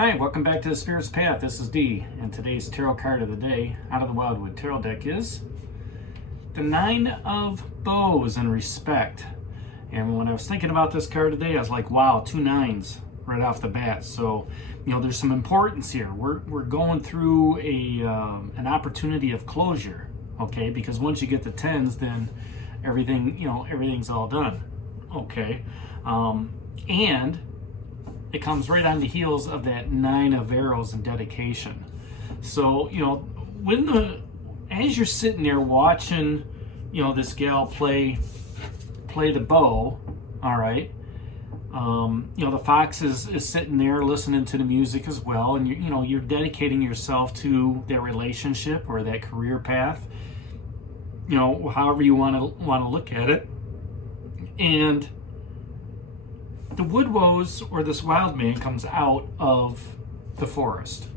Hi, welcome back to the Spirit's Path. This is Dee, and today's tarot card of the day out of the Wildwood Tarot deck is the Nine of Bows and Respect. And when I was thinking about this card today, I was like, wow, 2 nines right off the bat. So, there's some importance here. We're going through an opportunity of closure, okay? Because once you get the 10s, then everything's all done, okay? And it comes right on the heels of that 9 of arrows and dedication. So, as you're sitting there watching, this gal play the bow, all right, the fox is sitting there listening to the music as well, and you're dedicating yourself to that relationship or that career path, however you want to look at it. And the woodwoes, or this wild man, comes out of the forest,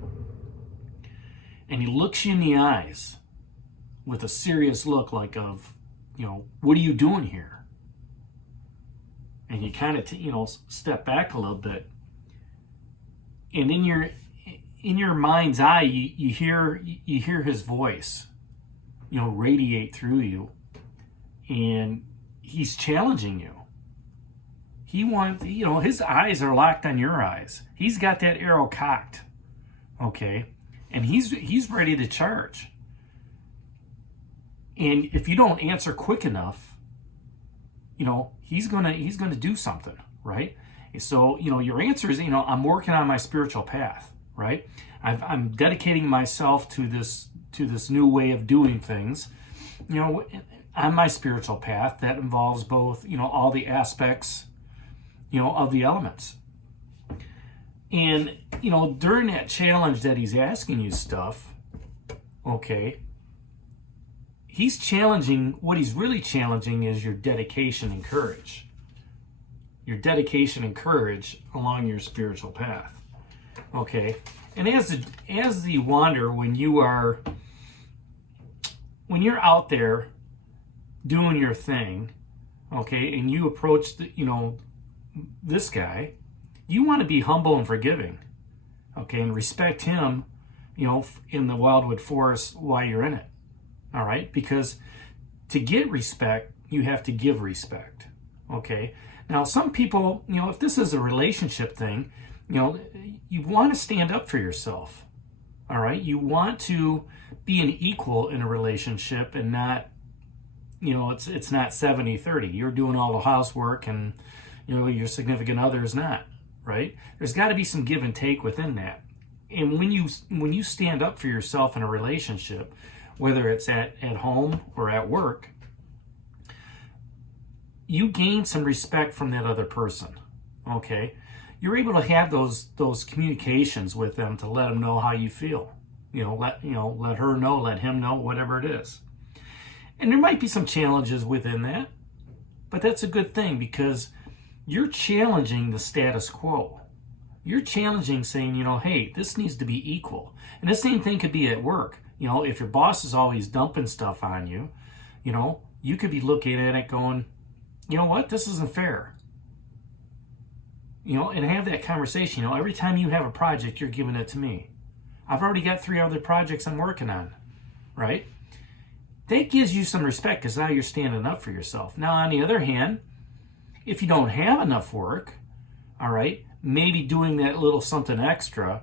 and he looks you in the eyes with a serious look, like of, what are you doing here? And you kind of step back a little bit, and in your mind's eye, you hear his voice, radiate through you, and he's challenging you. He wants, his eyes are locked on your eyes. He's got that arrow cocked, okay? And he's ready to charge. And if you don't answer quick enough, he's gonna do something, right? So, your answer is, I'm working on my spiritual path, right? I'm dedicating myself to this new way of doing things, on my spiritual path that involves both, all the aspects, of the elements. And, during that challenge that he's asking you stuff, okay, he's challenging, what he's really challenging is your dedication and courage. Your dedication and courage along your spiritual path, okay? And as the wander, when you're out there doing your thing, okay, and you approach this guy, you want to be humble and forgiving, okay, and respect him, in the Wildwood Forest while you're in it, all right? Because to get respect, you have to give respect, okay? Now, some people, if this is a relationship thing, you want to stand up for yourself, all right? You want to be an equal in a relationship and not, it's not 70-30. You're doing all the housework and your significant other is not, right? There's got to be some give and take within that. And when you stand up for yourself in a relationship, whether it's at home or at work, you gain some respect from that other person, okay? You're able to have those communications with them to let them know how you feel. Let her know, let him know, whatever it is. And there might be some challenges within that, but that's a good thing, because you're challenging the status quo. You're challenging, saying, hey, this needs to be equal. And the same thing could be at work. If your boss is always dumping stuff on you, you could be looking at it going, you know what, this isn't fair. And have that conversation. Every time you have a project, you're giving it to me. I've already got 3 other projects I'm working on, right? That gives you some respect, because now you're standing up for yourself. Now, on the other hand, if you don't have enough work, all right, maybe doing that little something extra,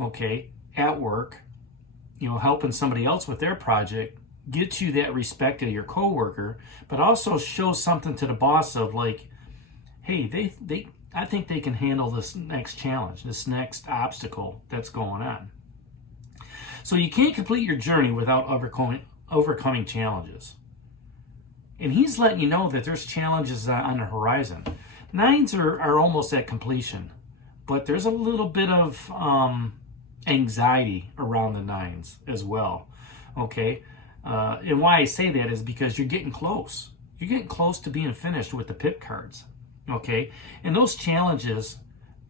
okay, at work, helping somebody else with their project, gets you that respect of your coworker, but also shows something to the boss of, like, hey, I think they can handle this next challenge, this next obstacle that's going on. So you can't complete your journey without overcoming challenges. And he's letting you know that there's challenges on the horizon. 9s are almost at completion, but there's a little bit of anxiety around the 9s as well, okay? And why I say that is because you're getting close. You're getting close to being finished with the pip cards, okay? And those challenges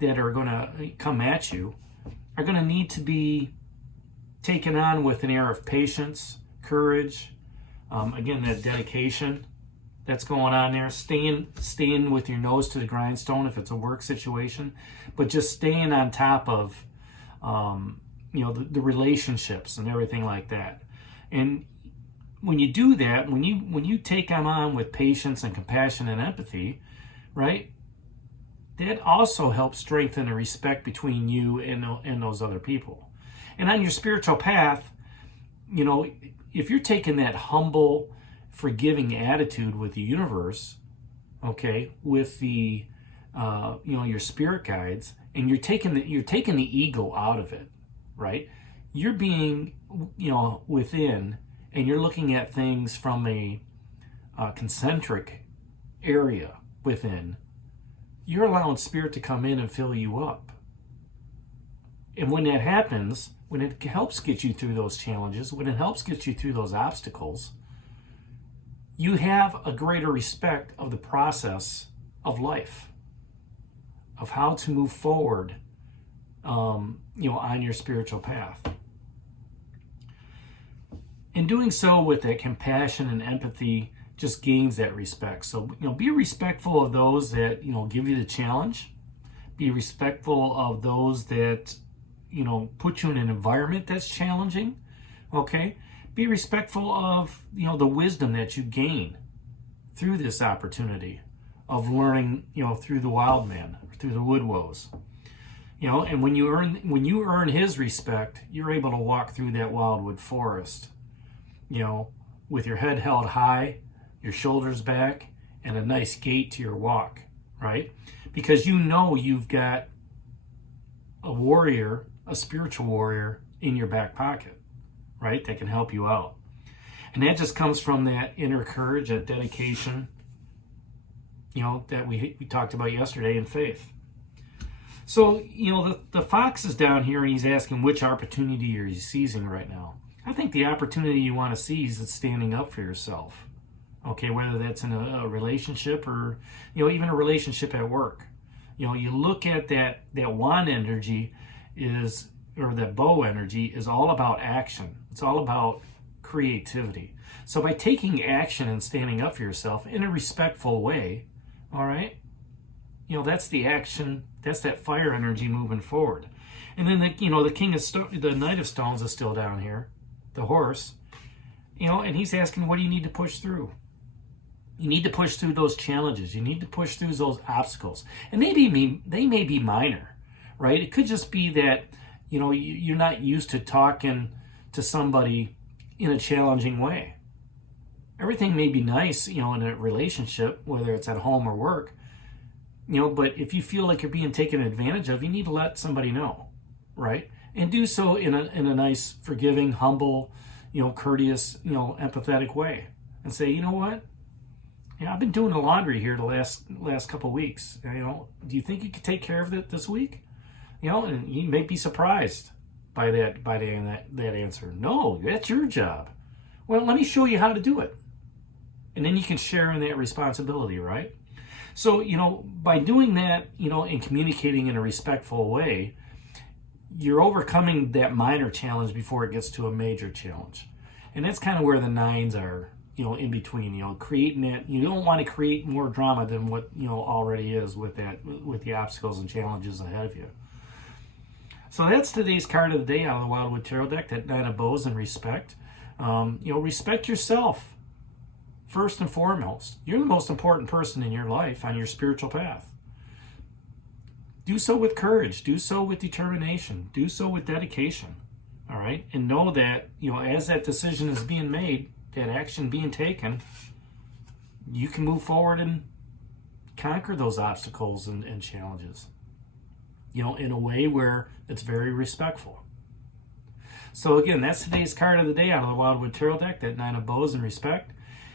that are going to come at you are going to need to be taken on with an air of patience, courage, again, that dedication, that's going on there. Staying with your nose to the grindstone if it's a work situation, but just staying on top of, the relationships and everything like that. And when you do that, when you take them on with patience and compassion and empathy, right? That also helps strengthen the respect between you and those other people. And on your spiritual path, if you're taking that humble, forgiving attitude with the universe, okay, with the your spirit guides, and you're taking the ego out of it, right? You're being within, and you're looking at things from a concentric area within. You're allowing spirit to come in and fill you up. And when that happens, when it helps get you through those challenges, when it helps get you through those obstacles, you have a greater respect of the process of life, of how to move forward, on your spiritual path. And doing so with that compassion and empathy just gains that respect. So, be respectful of those that, give you the challenge. Be respectful of those that, put you in an environment that's challenging. Okay? Be respectful of, the wisdom that you gain through this opportunity of learning, through the wild man, through the wood woes. And when you earn his respect, you're able to walk through that wildwood forest, with your head held high, your shoulders back, and a nice gait to your walk, right? Because you've got a warrior, a spiritual warrior in your back pocket, right? That can help you out. And that just comes from that inner courage, that dedication, that we talked about yesterday in faith. So, the fox is down here and he's asking which opportunity are you seizing right now? I think the opportunity you want to seize is standing up for yourself. Okay, whether that's in a relationship or, even a relationship at work. You look at that wand energy or that bow energy is all about action. It's all about creativity. So by taking action and standing up for yourself in a respectful way, all right, that's the action, that's that fire energy moving forward. And then the Knight of Stones is still down here, the horse, and he's asking, what do you need to push through? You need to push through those challenges. You need to push through those obstacles. And they may be minor, right? It could just be that, you're not used to talking to somebody in a challenging way. Everything may be nice, in a relationship, whether it's at home or work, but if you feel like you're being taken advantage of, you need to let somebody know, right? And do so in a nice, forgiving, humble, courteous, empathetic way. And say, you know what? I've been doing the laundry here the last couple of weeks. Do you think you could take care of it this week? And you may be surprised by that answer. No, that's your job. Well, let me show you how to do it. And then you can share in that responsibility, right? So, by doing that, and communicating in a respectful way, you're overcoming that minor challenge before it gets to a major challenge. And that's kind of where the nines are, in between, creating that. You don't want to create more drama than what, already is with the obstacles and challenges ahead of you. So that's today's card of the day out of the Wildwood Tarot deck, that Nine of Bows and respect. Respect yourself first and foremost. You're the most important person in your life on your spiritual path. Do so with courage. Do so with determination. Do so with dedication. All right? And know that, as that decision is being made, that action being taken, you can move forward and conquer those obstacles and challenges, in a way where it's very respectful. So again, that's today's card of the day out of the Wildwood Tarot deck, that Nine of Bows and respect.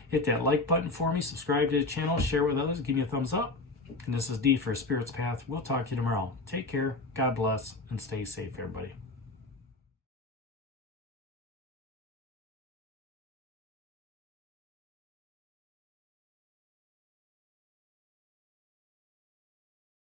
Hit that like button for me, subscribe to the channel, share with others, give me a thumbs up. And this is D for Spirit's Path. We'll talk to you tomorrow. Take care, God bless, and stay safe, everybody.